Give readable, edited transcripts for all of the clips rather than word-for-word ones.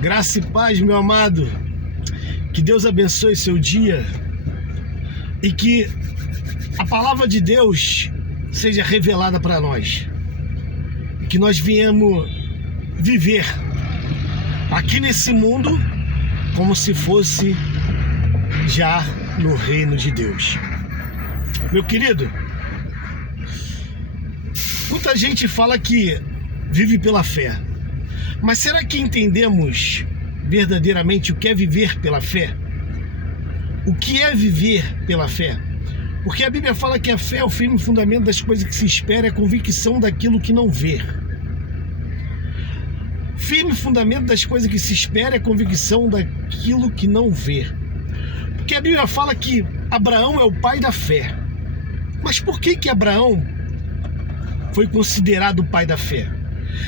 Graça e paz, meu amado. Que Deus abençoe seu dia e que a palavra de Deus seja revelada para nós. E que nós viemos viver aqui nesse mundo como se fosse já no reino de Deus. Meu querido, muita gente fala que vive pela fé. Mas será que entendemos verdadeiramente o que é viver pela fé? O que é viver pela fé? Porque a Bíblia fala que a fé é o firme fundamento das coisas que se espera, é a convicção daquilo que não vê. Firme fundamento das coisas que se espera é a convicção daquilo que não vê. Porque a Bíblia fala que Abraão é o pai da fé. Mas por que Abraão foi considerado o pai da fé?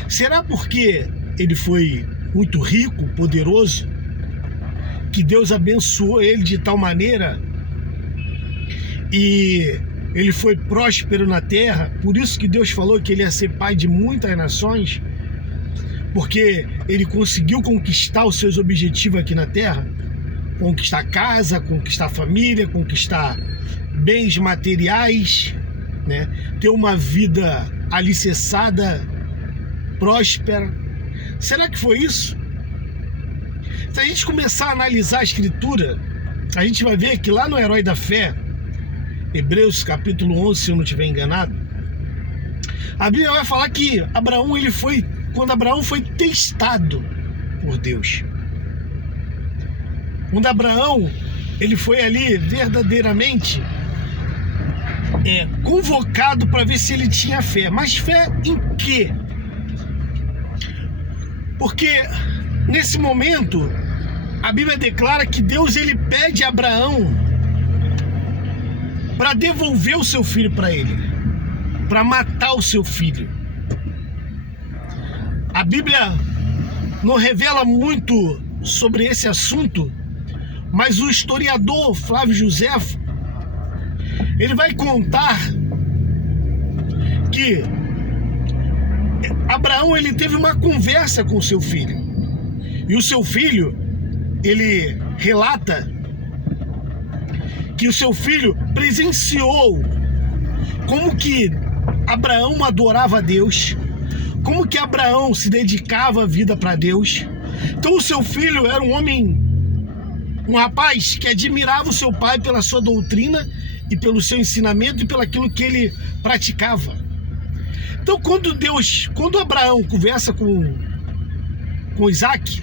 Será porque ele foi muito rico, poderoso, que Deus abençoou ele de tal maneira e ele foi próspero na terra? Por isso que Deus falou que ele ia ser pai de muitas nações, porque ele conseguiu conquistar os seus objetivos aqui na terra, conquistar casa, conquistar família, conquistar bens materiais, né? Ter uma vida alicerçada, próspera. Será que foi isso? Se a gente começar a analisar a Escritura, a gente vai ver que lá no Herói da Fé, Hebreus capítulo 11, se eu não estiver enganado, a Bíblia vai falar que Abraão, quando Abraão foi testado por Deus. Quando Abraão, ele foi ali verdadeiramente convocado para ver se ele tinha fé. Mas fé em quê? Porque nesse momento a Bíblia declara que Deus ele pede a Abraão para devolver o seu filho para ele, para matar o seu filho. A Bíblia não revela muito sobre esse assunto, mas o historiador Flávio Joséfo, ele vai contar que Abraão ele teve uma conversa com o seu filho. E o seu filho, ele relata que o seu filho presenciou como que Abraão adorava a Deus, como que Abraão se dedicava a vida para Deus. Então o seu filho era um rapaz que admirava o seu pai pela sua doutrina e pelo seu ensinamento e pelo aquilo que ele praticava. Então quando Abraão conversa com Isaac,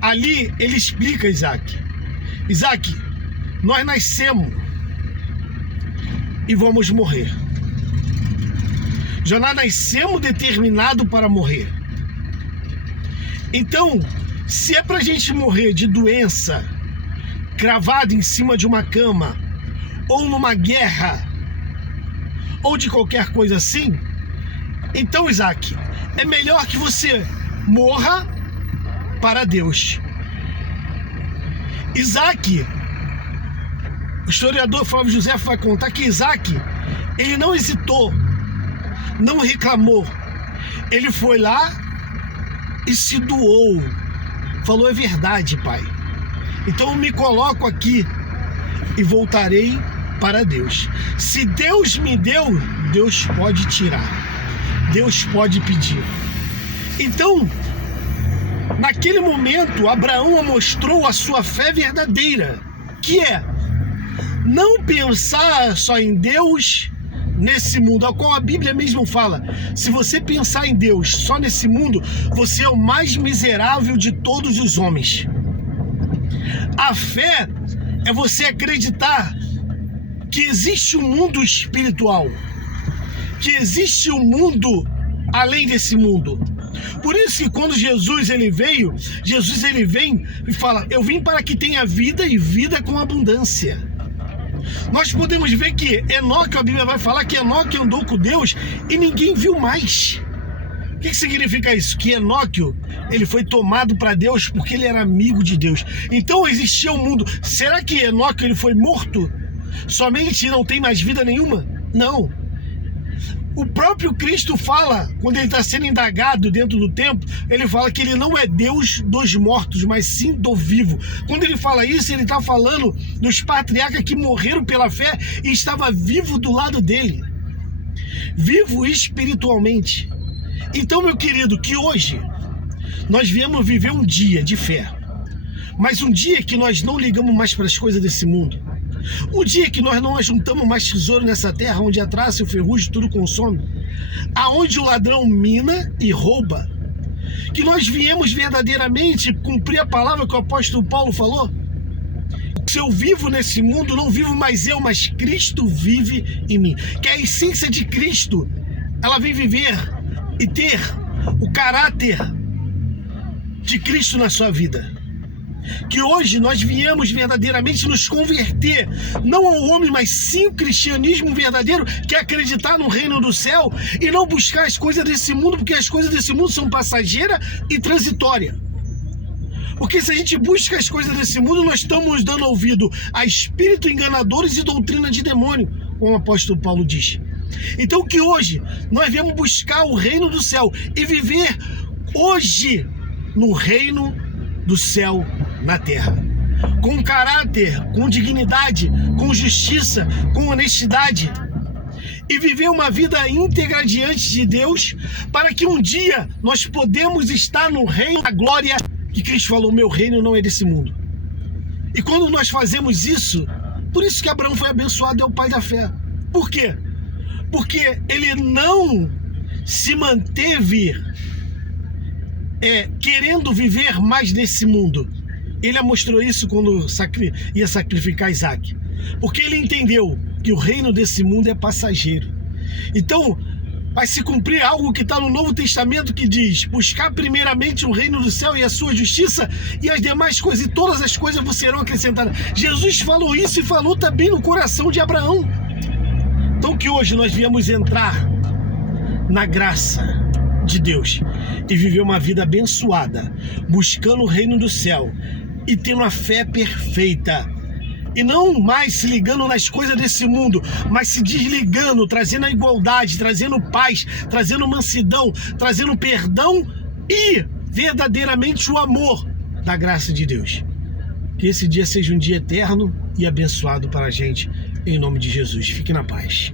ali ele explica a Isaac, nós nascemos e vamos morrer. Já nascemos determinado para morrer. Então, se é pra gente morrer de doença, cravado em cima de uma cama, ou numa guerra, ou de qualquer coisa assim, então, Isaac, é melhor que você morra para Deus. Isaac, o historiador Flávio José vai contar que Isaac, ele não hesitou, não reclamou, ele foi lá e se doou, falou: é verdade, pai, então eu me coloco aqui e voltarei para Deus. Se Deus me deu, Deus pode tirar, Deus pode pedir. Então, naquele momento, Abraão mostrou a sua fé verdadeira, que é não pensar só em Deus nesse mundo, ao qual a Bíblia mesmo fala: se você pensar em Deus só nesse mundo, você é o mais miserável de todos os homens. A fé é você acreditar que existe um mundo espiritual, que existe um mundo além desse mundo. Por isso que quando Jesus vem e fala: eu vim para que tenha vida e vida com abundância. Nós podemos ver que Enoque, a Bíblia vai falar que Enoque andou com Deus e ninguém viu mais. O que significa isso? Que Enoque, ele foi tomado para Deus porque ele era amigo de Deus. Então existia um mundo. Será que Enoque ele foi morto? Somente não tem mais vida nenhuma? Não. O próprio Cristo fala, quando ele está sendo indagado dentro do templo, ele fala que ele não é Deus dos mortos, mas sim do vivo. Quando ele fala isso, ele está falando dos patriarcas que morreram pela fé e estava vivo do lado dele, vivo espiritualmente. Então, meu querido, que hoje nós viemos viver um dia de fé, mas um dia que nós não ligamos mais para as coisas desse mundo, um dia que nós não ajuntamos mais tesouro nessa terra, onde a traça e o ferrugem tudo consome, aonde o ladrão mina e rouba, que nós viemos verdadeiramente cumprir a palavra que o apóstolo Paulo falou. Se eu vivo nesse mundo, não vivo mais eu, mas Cristo vive em mim. Que a essência de Cristo, ela vem viver e ter o caráter de Cristo na sua vida. Que hoje nós viemos verdadeiramente nos converter, não ao homem, mas sim o cristianismo verdadeiro, que é acreditar no reino do céu e não buscar as coisas desse mundo, porque as coisas desse mundo são passageiras e transitórias. Porque se a gente busca as coisas desse mundo, nós estamos dando ouvido a espíritos enganadores e doutrina de demônio, como o apóstolo Paulo diz. Então que hoje nós viemos buscar o reino do céu e viver hoje no reino do céu na terra, com caráter, com dignidade, com justiça, com honestidade, e viver uma vida íntegra diante de Deus, para que um dia nós podemos estar no reino da glória, que Cristo falou, meu reino não é desse mundo. E quando nós fazemos isso, por isso que Abraão foi abençoado, é o pai da fé. Por quê? Porque ele não se manteve querendo viver mais nesse mundo. Ele mostrou isso quando ia sacrificar Isaac. Porque ele entendeu que o reino desse mundo é passageiro. Então, vai se cumprir algo que está no Novo Testamento, que diz: buscar primeiramente o reino do céu e a sua justiça, e as demais coisas, e todas as coisas vos serão acrescentadas. Jesus falou isso e falou também no coração de Abraão. Então que hoje nós viemos entrar na graça de Deus e viver uma vida abençoada, buscando o reino do céu e tendo a fé perfeita, e não mais se ligando nas coisas desse mundo, mas se desligando, trazendo a igualdade, trazendo paz, trazendo mansidão, trazendo perdão e verdadeiramente o amor da graça de Deus. Que esse dia seja um dia eterno e abençoado para a gente, em nome de Jesus. Fique na paz.